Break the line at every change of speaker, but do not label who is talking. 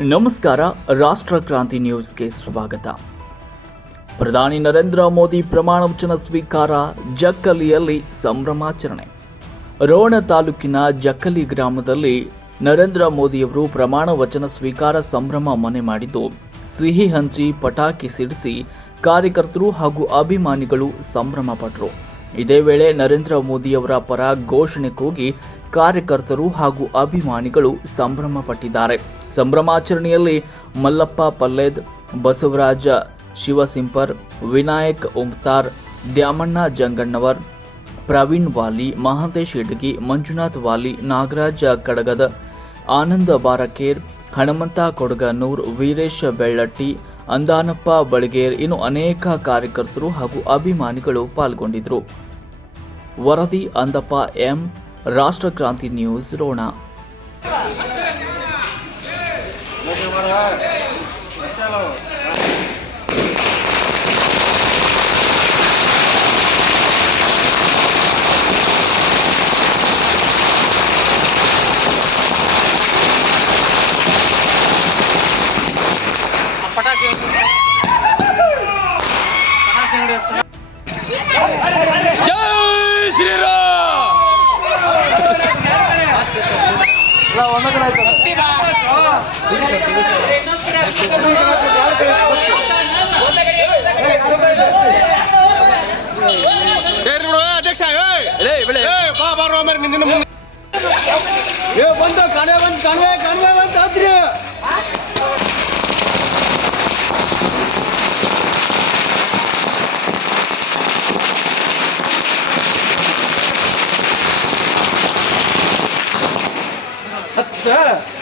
ನಮಸ್ಕಾರ, ರಾಷ್ಟ್ರ ಕ್ರಾಂತಿ ನ್ಯೂಸ್ಗೆ ಸ್ವಾಗತ. ಪ್ರಧಾನಿ ನರೇಂದ್ರ ಮೋದಿ ಪ್ರಮಾಣ ವಚನ ಸ್ವೀಕಾರ ಜಕ್ಕಲಿಯಲ್ಲಿ ಸಂಭ್ರಮಾಚರಣೆ. ರೋಣ ತಾಲೂಕಿನ ಜಕ್ಕಲಿ ಗ್ರಾಮದಲ್ಲಿ ನರೇಂದ್ರ ಮೋದಿಯವರು ಪ್ರಮಾಣ ವಚನ ಸ್ವೀಕಾರ ಸಂಭ್ರಮ ಮನೆ ಮಾಡಿದ್ದು, ಸಿಹಿ ಹಂಚಿ, ಪಟಾಕಿ ಸಿಡಿಸಿ ಕಾರ್ಯಕರ್ತರು ಹಾಗೂ ಅಭಿಮಾನಿಗಳು ಸಂಭ್ರಮ ಪಟ್ಟರು. ಇದೇ ವೇಳೆ ನರೇಂದ್ರ ಮೋದಿಯವರ ಪರ ಘೋಷಣೆ ಕೂಗಿ ಕಾರ್ಯಕರ್ತರು ಹಾಗೂ ಅಭಿಮಾನಿಗಳು ಸಂಭ್ರಮ ಪಟ್ಟಿದ್ದಾರೆ ಸಂಭ್ರಮಾಚರಣೆಯಲ್ಲಿ ಮಲ್ಲಪ್ಪ ಪಲ್ಲೇದ್, ಬಸವರಾಜ ಶಿವಸಿಂಪರ್, ವಿನಾಯಕ್ ಉಮ್ತಾರ್ ದ್ಯಾಮಣ್ಣ ಜಂಗಣ್ಣವರ್, ಪ್ರವೀಣ್ ವಾಲಿ, ಮಹಾಂತೇಶ್ ಇಡಗಿ ಮಂಜುನಾಥ್ ವಾಲಿ, ನಾಗರಾಜ ಕಡಗದ, ಆನಂದ ಬಾರಕೇರ್ ಹನುಮಂತ ಕೊಡಗನೂರ್, ವೀರೇಶ ಬೆಳ್ಳಟ್ಟಿ, ಅಂದಾನಪ್ಪ ಬಳಗೇರ್ ಇನ್ನು ಅನೇಕ ಕಾರ್ಯಕರ್ತರು ಹಾಗೂ ಅಭಿಮಾನಿಗಳು ಪಾಲ್ಗೊಂಡಿದ್ದರು. ವರದಿ ಅಂದಪ್ಪ ಎಂ.
राष्ट्र क्रांति न्यूज़ रोना ಅಧ್ಯಕ್ಷ ಏಯ್! ಏಯ್, ಬಾ ಬಾರೋ ನಿನ್ನ ಮುಂದೆ. ಏ ಬಂದು ಕಣವೆ ಬಂದು ಕಣವೆ ಕಣವೆ Sir.